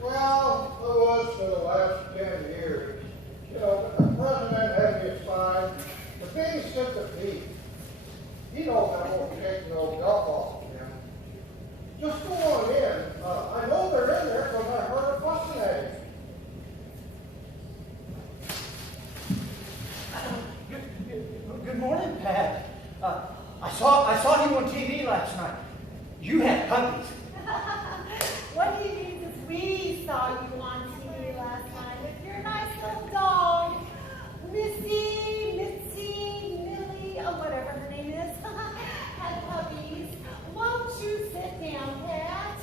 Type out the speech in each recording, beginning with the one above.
Well, it was for the last 10 years. You know, the president had me assigned to babysit the Veep. He knows I won't take no duck off of him. Just go on in. I know they're in there because I heard her fussing at him. Good morning, Pat. I saw you on TV last night. You had puppies. What he means is we saw you on TV last night with your nice little dog, Mitzi, Millie, or whatever her name is, had puppies. Won't you sit down, Pat?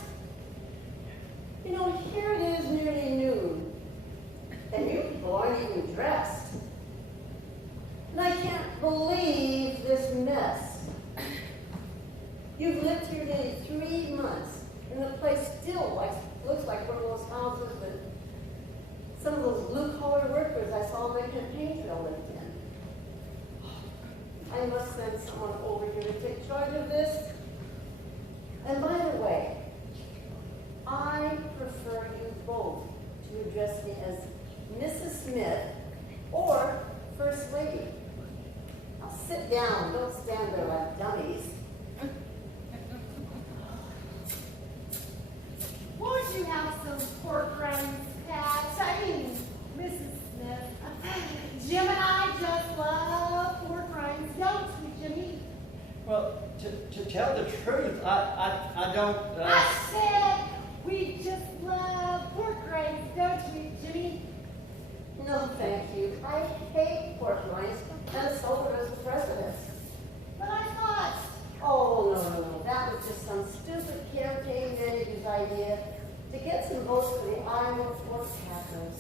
You know, here it is nearly noon, and you people aren't even dressed. And I can't believe this mess. You've lived here nearly 3 months, and the place still looks like one of those houses that some of those blue-collar workers I saw making a paint drill lived in. I must send someone over here to take charge of this. And by the way, I prefer you both to address me as Mrs. Smith or First Lady. Now sit down, don't stand there like dummies. Won't you have some pork rinds, Pat? I mean, Mrs. Smith. Jim and I just love pork rinds, don't we, Jimmy? Well, to tell the truth, I don't. I said we just love pork rinds, don't we, Jimmy? No, thank you. I hate pork rinds, and so does the president. But I thought, Oh, no. That was just some stupid campaign manager's idea to get some votes for the Iowa pork packers.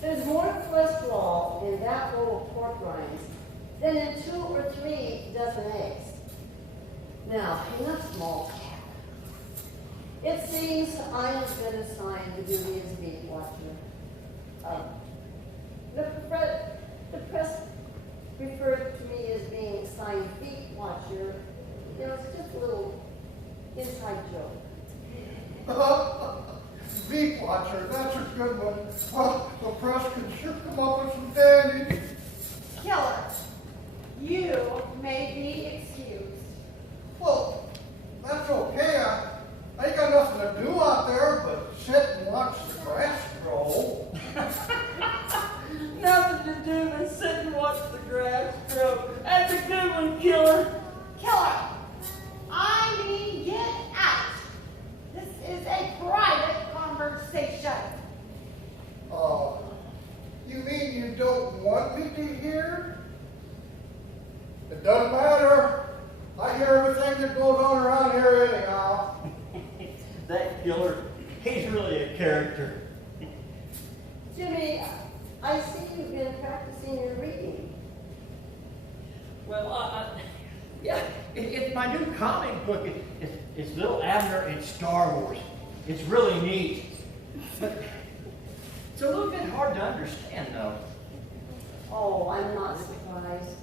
There's more cholesterol in that bowl of pork rinds than in 2 or 3 dozen eggs. Now, enough small talk. It seems I have been assigned the duty as Veep watcher. The press referred to me as being assigned Veep watcher. You know, it's just a little inside joke. Veep watcher, that's a good one. Well, the press can sure come up with some dandies. Killer, you may be excused. Well, that's okay. I ain't got nothing to do out there but sit and watch the grass grow. Nothing to do but sit and watch the grass grow. That's a good one, Killer. Killer, I mean get out. This is a private conversation. You mean you don't want me to hear? It doesn't matter. I hear everything that goes on around here anyhow. That Killer, he's really a character. Jimmy, I see you've been practicing your reading. Well, yeah, it's my new comic book. It's Little Abner in Star Wars. It's really neat. But it's a little bit hard to understand, though. Oh, I'm not surprised.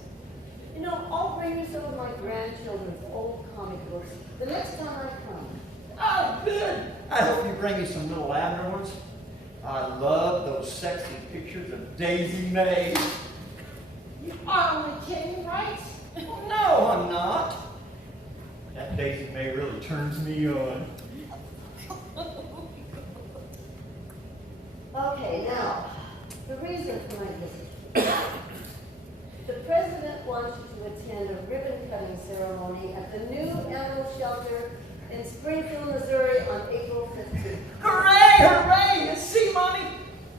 You know, I'll bring you some of my grandchildren's old comic books the next time I come. Oh, good. I hope you bring me some Little Abner ones. I love those sexy pictures of Daisy Mae. You are only kidding, right? No, I'm not. That Daisy Mae really turns me on. Okay, now, the reason for my visit. The president wants you to attend a ribbon-cutting ceremony at the new animal shelter in Springfield, Missouri on April 15th. Hooray, hooray! You see, Mommy?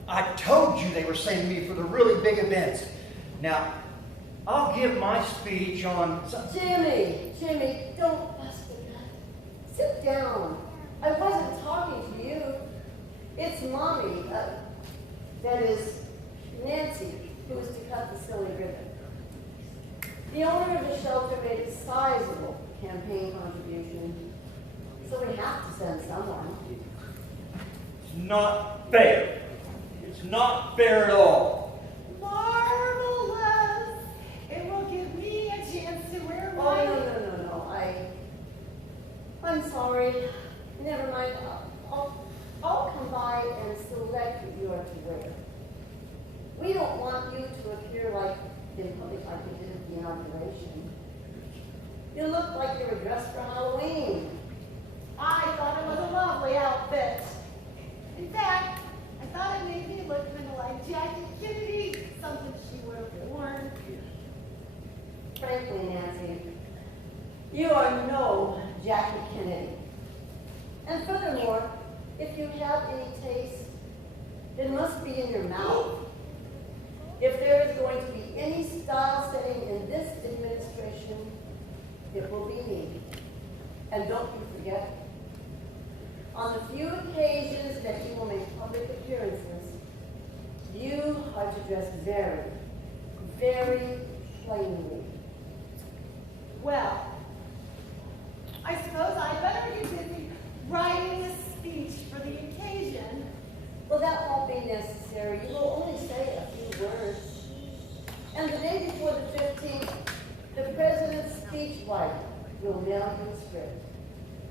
I told you they were sending me for the really big events. Now, I'll give my speech on... Jimmy, don't bust a nut. Sit down. I wasn't talking to you. It's Mommy, that is, Nancy, who was to cut the silly ribbon. The owner of the shelter made a sizable campaign contribution, so we have to send someone. It's not fair. It's not fair at all. Marvelous. It will give me a chance to wear Oh, my... no. I'm sorry. Never mind, I'll come by and select what you are to wear. We don't want you to appear like in public like you did at the inauguration. You look like you were dressed for Halloween. I thought it was a lovely outfit. In fact, I thought it made me look kind of like Jackie Kennedy, something she would have worn. Frankly, Nancy, you are no Jackie Kennedy. And furthermore, if you have any taste, it must be in your mouth. If there is going to be any style setting in this administration, it will be me. And don't you forget, on the few occasions that you will make public appearances, you are to dress very, very plainly. Well, I suppose I'd better get busy writing a speech for the occasion. Well, that won't be necessary. You will only say a few words. And the day before the 15th, the president's speech writer will mail you a script.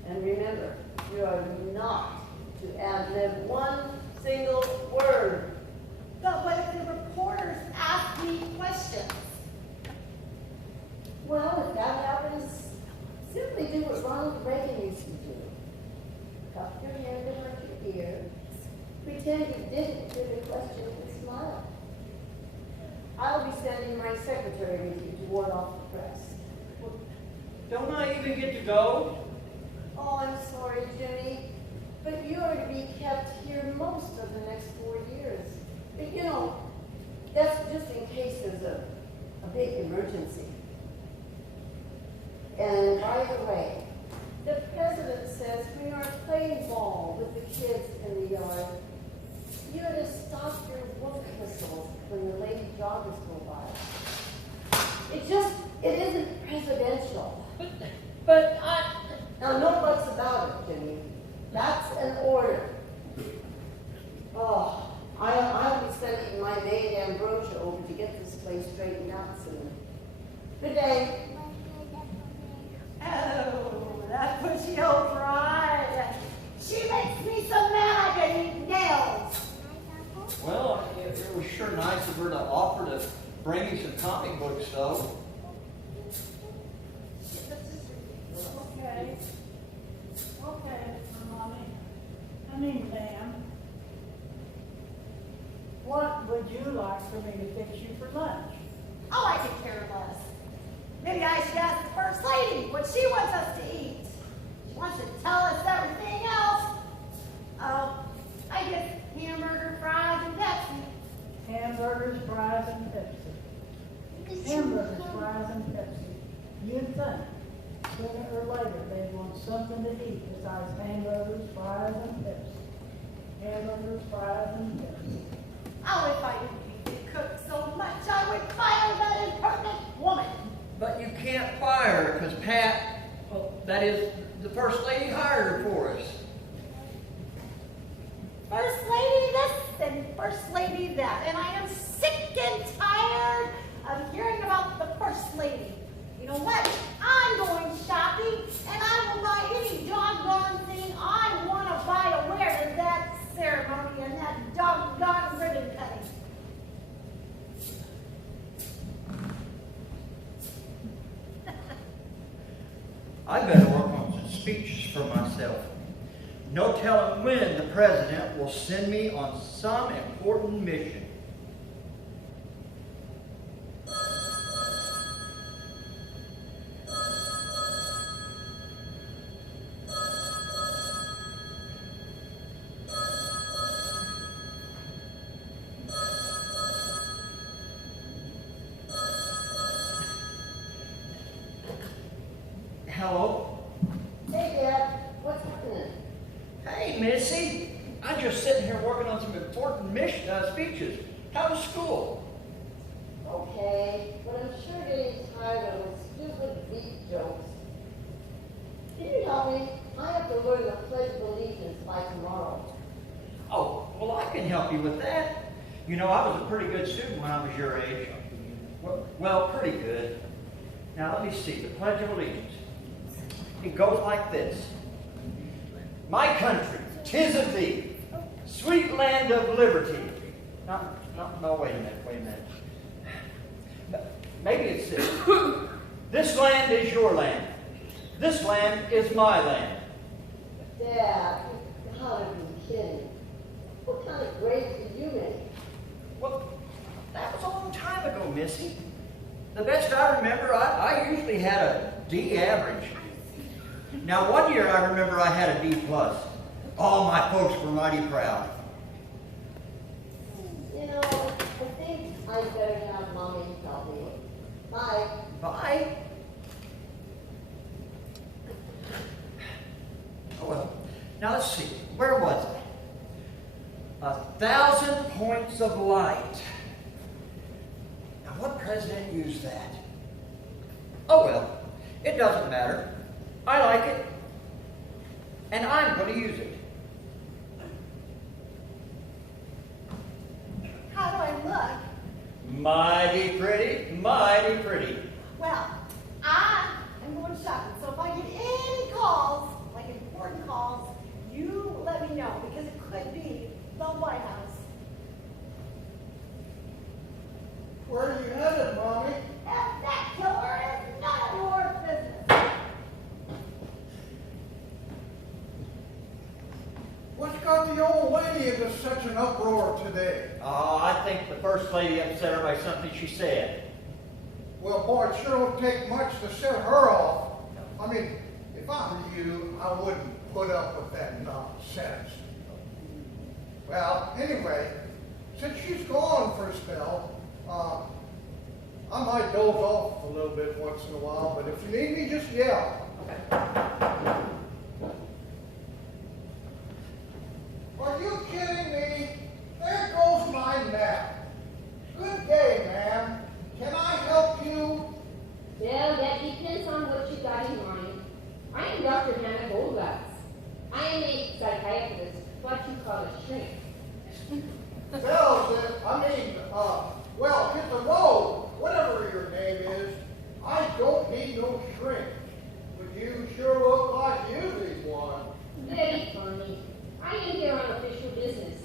And remember, you are not to ad-lib one single word. But what if the reporters ask me questions? Well, if that happens, simply do what Ronald Reagan used to do. Cup your hand behind your ear. Pretend you didn't hear the question and smile. I'll be sending my secretary with you to ward off the press. Don't I even get to go? Oh, I'm sorry, Jimmy, but you are to be kept here most of the next 4 years. But you know, that's just in case there's a big emergency. And by the way, the president says when you're playing ball with the kids in the yard, you are to stop your wolf whistles when the lady joggers go by. It isn't presidential. But I... Now, no buts about it, Jimmy. That's an order. Oh, I'll be sending my maid Ambrosia over to get this place straightened out soon. Good day. Oh, that pushy old bride. She makes me so mad I can eat nails. Well, it was sure nice of her to offer to bring you some comic books, though. Okay, ma'am. What would you like for me to fix you for lunch? Oh, I could care less. Maybe I should ask the First Lady what she wants us to eat. She wants to tell us everything else. Oh, I guess hamburger, fries, and Pepsi. Hamburgers, fries, and Pepsi. Hamburgers, fries, and Pepsi. You'd think, sooner or later, they'd want something to eat besides hamburgers, fries, and Pepsi. Hamburgers, fries, and Pepsi. Oh, if I didn't hate to cook so much, I would fire that impertinent woman. But you can't fire her, because Pat, well, that is, the First Lady hired her for us. First Lady this and First Lady that. And I am sick and tired of hearing about the First Lady. You know what? I'm going shopping, and I will buy any doggone thing I want to buy to wear to that ceremony and that doggone ribbon cutting. I better work on some speeches for myself. No telling when the president will send me on some important mission. Hello? Hey, Dad. What's happening? Hey, Missy. I'm just sitting here working on some important speeches. How was school? Okay, but I'm sure getting tired of those stupid Veep jokes. Can you help me? I have to learn the Pledge of Allegiance by tomorrow. Oh, well, I can help you with that. You know, I was a pretty good student when I was your age. Well, pretty good. Now, let me see. The Pledge of Allegiance. It goes like this. My country, 'tis of thee, sweet land of liberty. No, wait a minute. Maybe it's this. This land is your land. This land is my land. Dad, you gotta be kidding. What kind of grades did you make? Well, that was a long time ago, Missy. The best I remember, I usually had a D average. Now, one year I remember I had a D plus. All my folks were mighty proud. You know, I think I better have Mommy help me. Bye. Bye. Oh, well. Now, let's see. Where was I? 1,000 points of light. Now, what president used that? Oh, well. It doesn't matter. I like it. And I'm going to use it. How do I look? Mighty pretty, mighty pretty. Well, I am going shopping, so if I get any calls, like important calls, you let me know, because it could be the White House. Where are you headed, Mommy? That killer is none of your business. What's got the old lady into such an uproar today? Oh, I think the First Lady upset her by something she said. Well, boy, it sure don't take much to set her off. I mean, if I were you, I wouldn't put up with that nonsense. Well, anyway, since she's gone for a spell, I might doze off a little bit once in a while, but if you need me, just yell. Are you kidding me? There goes my nap. Good day, ma'am. Can I help you? Well, that depends on what you got in mind. I am Dr. Hannah Goldglass. I am a psychiatrist, what you call a shrink. Well, hit the road, whatever your name is. I don't need no shrink. But you sure look like you need one. Very funny. I am here on official business.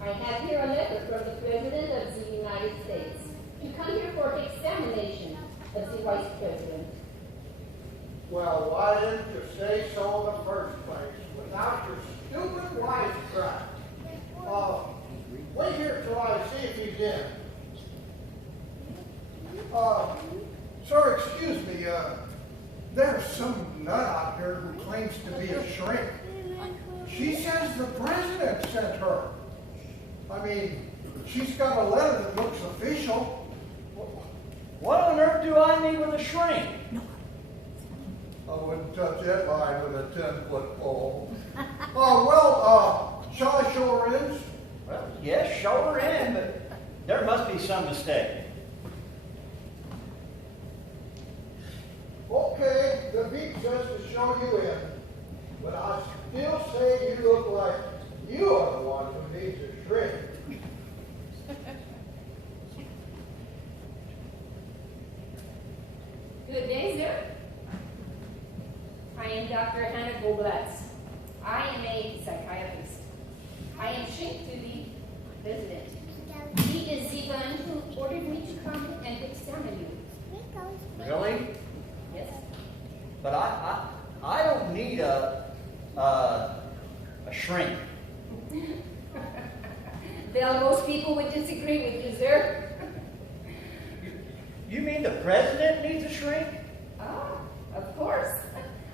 I have here a letter from the President of the United States to come here for examination of the Vice President. Well, why didn't you say so in the first place without your stupid wisecrack? Wait here till I see if he's in. Sir, excuse me, there's some nut out here who claims to be a shrink. She says the president sent her. I mean, she's got a letter that looks official. What on earth do I need with a shrink? I wouldn't touch that line with a 10-foot pole. Shall I show her in? Well, yes, show her in, but there must be some mistake. Okay, the Veep says to show you in, but I still say you look like you are the one who needs a shrink. Good day, sir. I am Dr. Hannah Goldglass. I am a psychiatrist. I am shrink to the President. He is the one who ordered me to come and examine you. Really? Yes. But I don't need a shrink. Well, most people would disagree with you, sir. You mean the president needs a shrink? Ah, of course.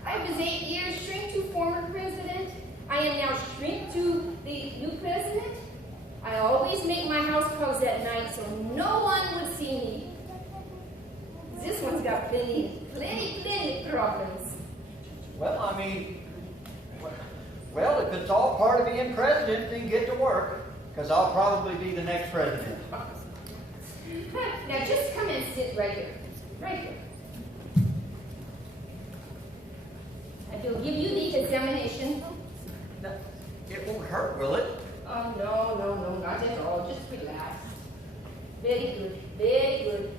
I was 8 years shrink to former president. I am now shrink to the new president. I always make my house calls at night so no one would see me. This one's got plenty of problems. Well, I mean, well, if it's all part of being president, then get to work, because I'll probably be the next president. Now just come and sit right here. Right here. And he'll give you the examination. It won't hurt, will it? Oh, no, not at all. Just relax. Very good, very good.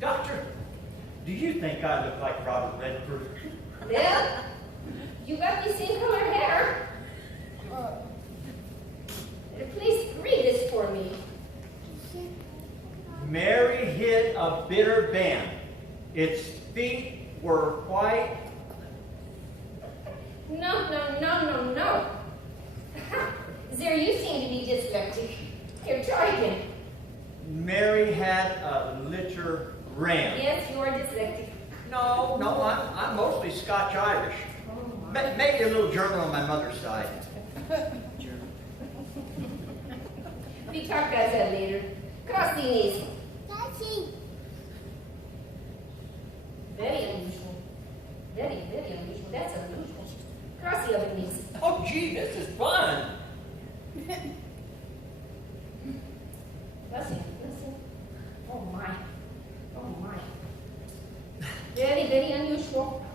Doctor, Do you think I look like Robert Redford? Well, you got the same color hair. Please read this for me. Mary hit a bitter band. Its feet were white. No. There, you seem to be dyslexic. Here, try again. Mary had a litter ram. Yes, you are dyslexic. No, I'm mostly Scotch-Irish. Maybe a little German on my mother's side. We talk about that later. Cross the knees. Very unusual. Very unusual. That's unusual. Cross the other knees. Oh, gee, this is fun. Listen. Oh my. Very unusual.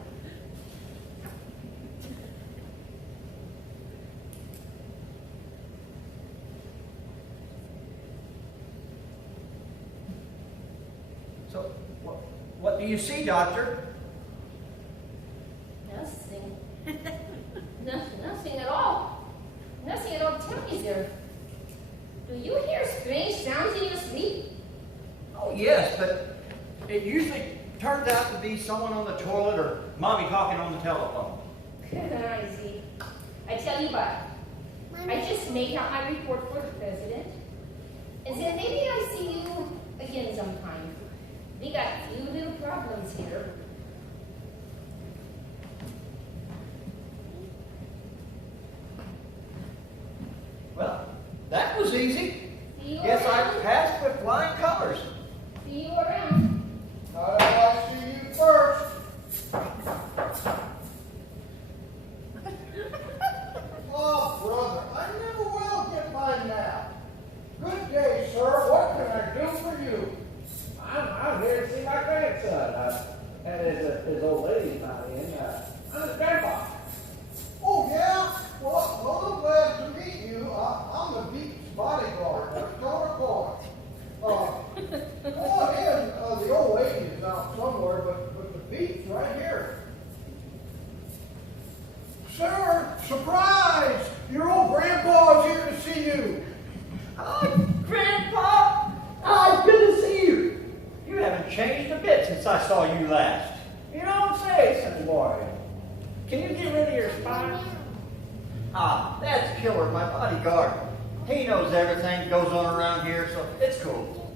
So, what do you see, Doctor? Nothing. Nothing at all. Nothing at all. Tell me, sir. Do you hear strange sounds in your sleep? Oh, yes, but it usually turns out to be someone on the toilet or Mommy talking on the telephone. I see. I tell you what. I just made out my report for the president. And said maybe I'll see you again sometime. We got a few little problems here. Well, that was easy. See you Yes, I around. passed with flying colors. See you around. How do I see you first? Oh, brother, I never will get my nap. Good day, sir. What can I do for you? I'm here to see my grandson. And his old lady's not in. I'm his grandpa. Oh, yeah? Well, I'm glad to meet you. I'm the Veep's bodyguard. That's Dr. Clark. Go ahead. The old lady is out somewhere, but the Veep's right here. Sir, surprise! Your old grandpa is here to see you. Hi, Grandpa. Oh, good to see you. You haven't changed a bit since I saw you last. You don't say, son boy. Can you get rid of your spine? Ah, that's Killer, my bodyguard. He knows everything that goes on around here, so it's cool.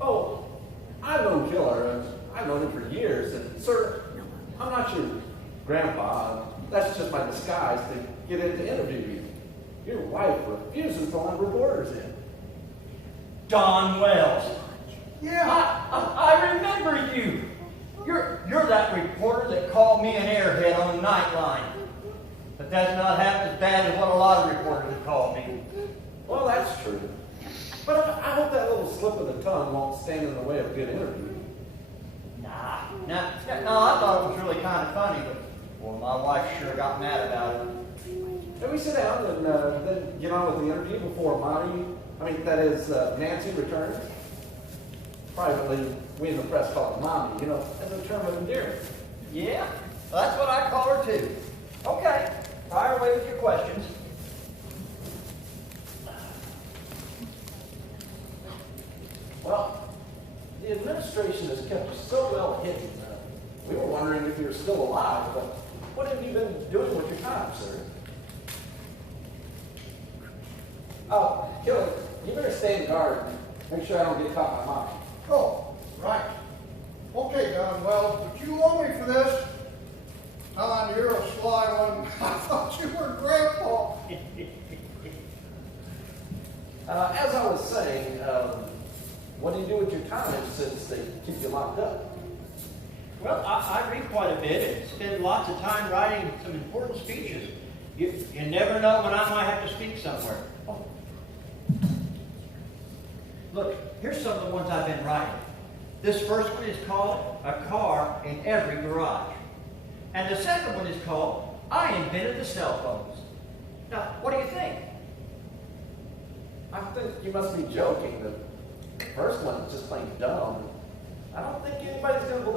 Oh, I've known Killer. I've known him for years. And, sir, I'm not your grandpa. That's just my disguise to get in to interview you. Your wife refuses to let reporters in. Don Wells. Yeah. I remember you. You're that reporter that called me an airhead on the Nightline. But that's not half as bad as what a lot of reporters have called me. Well, that's true. But I hope that little slip of the tongue won't stand in the way of a good interview. Nah, I thought it was really kind of funny, but well, my wife sure got mad about it. Can we sit down and then get on with the interview before Nancy returns? Privately, we in the press call her Mommy, as a term of endearment. Yeah, well, that's what I call her too. Okay, fire away with your questions. Well, the administration has kept you so well hidden. We were wondering if you were still alive, but what have you been doing with your time, sir? Oh, Killer, you better stay in guard. Make sure I don't get caught by Mommy. Oh, right. Okay, Don Wells, but you owe me for this. Don, you're a sly one. I thought you were Grandpa. As I was saying, what do you do with your time since they keep you locked up? Well, I read quite a bit and spend lots of time writing some important speeches. You never know when I might have to speak somewhere. Oh. Look, here's some of the ones I've been writing. This first one is called A Car in Every Garage. And the second one is called I Invented the Cell Phones. Now, what do you think? I think you must be joking. The first one is just plain dumb. I don't think anybody's going to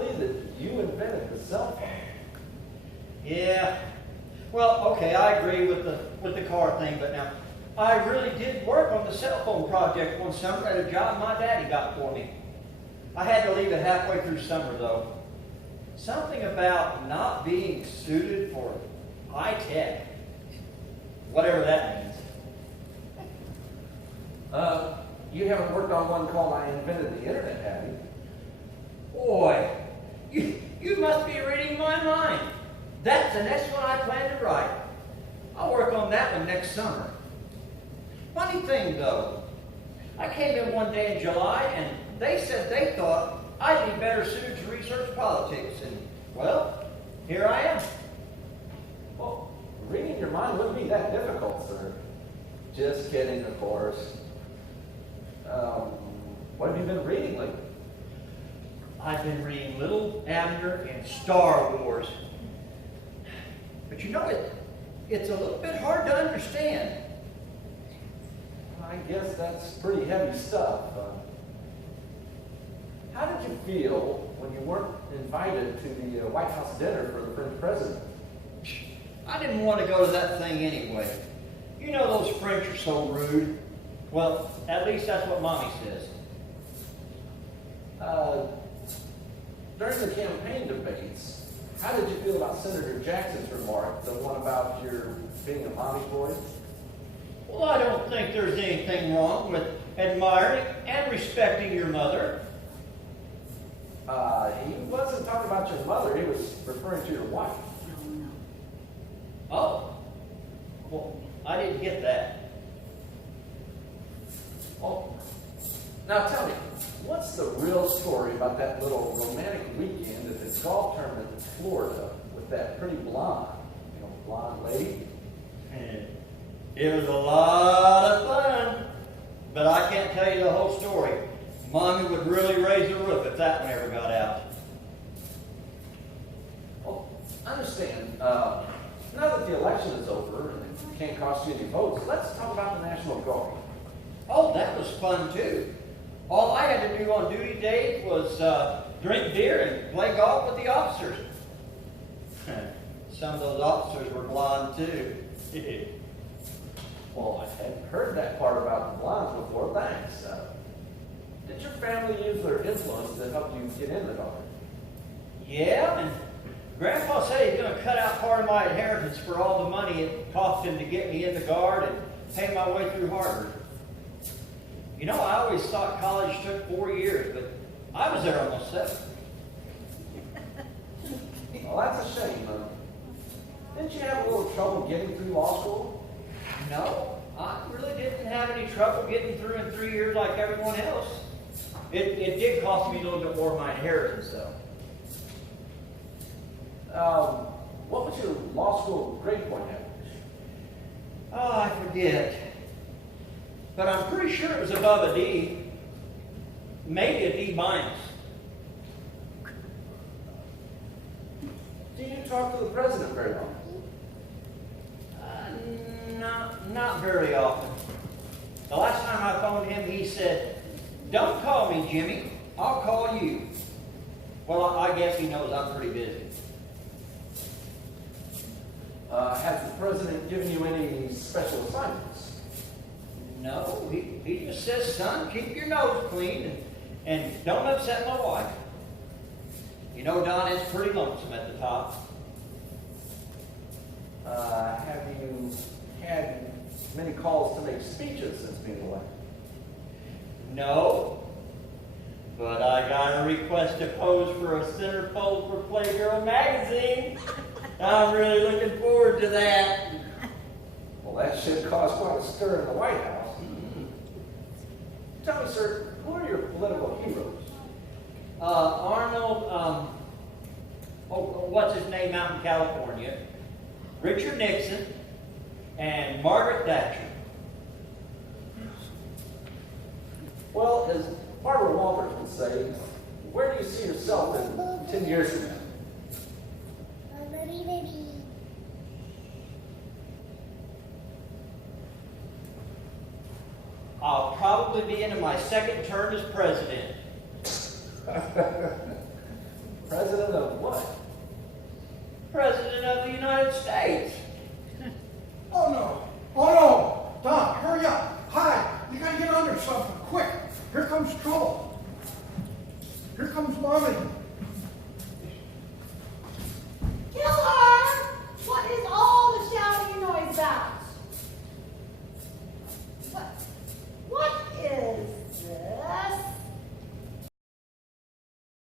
you invented the cell phone. Yeah. Well, okay, I agree with the car thing, but now I really did work on the cell phone project one summer at a job my daddy got for me. I had to leave it halfway through summer though. Something about not being suited for high tech. Whatever that means. You haven't worked on one called I Invented the Internet, have you? Boy, you must be reading my mind. That's the next one I plan to write. I'll work on that one next summer. Funny thing though, I came in one day in July and they said they thought I'd be better suited to research politics, and well, here I am. Well, reading your mind wouldn't be that difficult, sir. Just kidding, of course. What have you been reading lately? I've been reading Little Abner and Star Wars. But you know, it's a little bit hard to understand. I guess that's pretty heavy stuff. How did you feel when you weren't invited to the White House dinner for the French president? I didn't want to go to that thing anyway. You know those French are so rude. Well, at least that's what Mommy says. During the campaign debates, how did you feel about Senator Jackson's remark, the one about your being a mommy's boy? Well, I don't think there's anything wrong with admiring and respecting your mother. He wasn't talking about your mother, he was referring to your wife. Oh, well, I didn't get that. Oh, now tell me, what's the real story about that little romantic weekend at the golf tournament in Florida with that pretty blonde lady? It was a lot of fun, but I can't tell you the whole story. Mommy would really raise the roof if that one ever got out. Well, I understand. Now that the election is over and it can't cost you any votes, let's talk about the National Guard. Oh, that was fun too. All I had to do on duty day was drink beer and play golf with the officers. Some of those officers were blonde too. Well, I hadn't heard that part about the blondes before. Thanks. Did your family use their influence to help you get in the Guard? Yeah, and Grandpa said he's going to cut out part of my inheritance for all the money it cost him to get me in the Guard and pay my way through Harvard. You know, I always thought college took 4 years, but I was there almost 7. Well, that's a shame. Didn't you have a little trouble getting through law school? No, I really didn't have any trouble getting through in 3 years like everyone else. It did cost me a little bit more of my inheritance, though. What was your law school grade point average? Oh, I forget. But I'm pretty sure it was above a D. Maybe a D minus. Do you talk to the president very often? Not very often. The last time I phoned him, he said, "Don't call me, Jimmy. I'll call you." Well, I guess he knows I'm pretty busy. Has the president given you any special assignments? No, he just says, "Son, keep your nose clean and don't upset my wife." You know, Don, it's pretty lonesome at the top. Have you had many calls to make speeches since being elected? No, but I got a request to pose for a centerfold for Playgirl magazine. I'm really looking forward to that. Well, that should cause quite a stir in the White House. Tell me, sir, who are your political heroes? Arnold, what's his name out in California? Richard Nixon and Margaret Thatcher. Well, as Barbara Walters would say, where do you see yourself in 10 years from now? I'll probably be into my second term as president. President of what? President of the United States. Oh no! Oh no! Don, hurry up! Hide! You gotta get under something, quick! Here comes trouble! Here comes Mommy!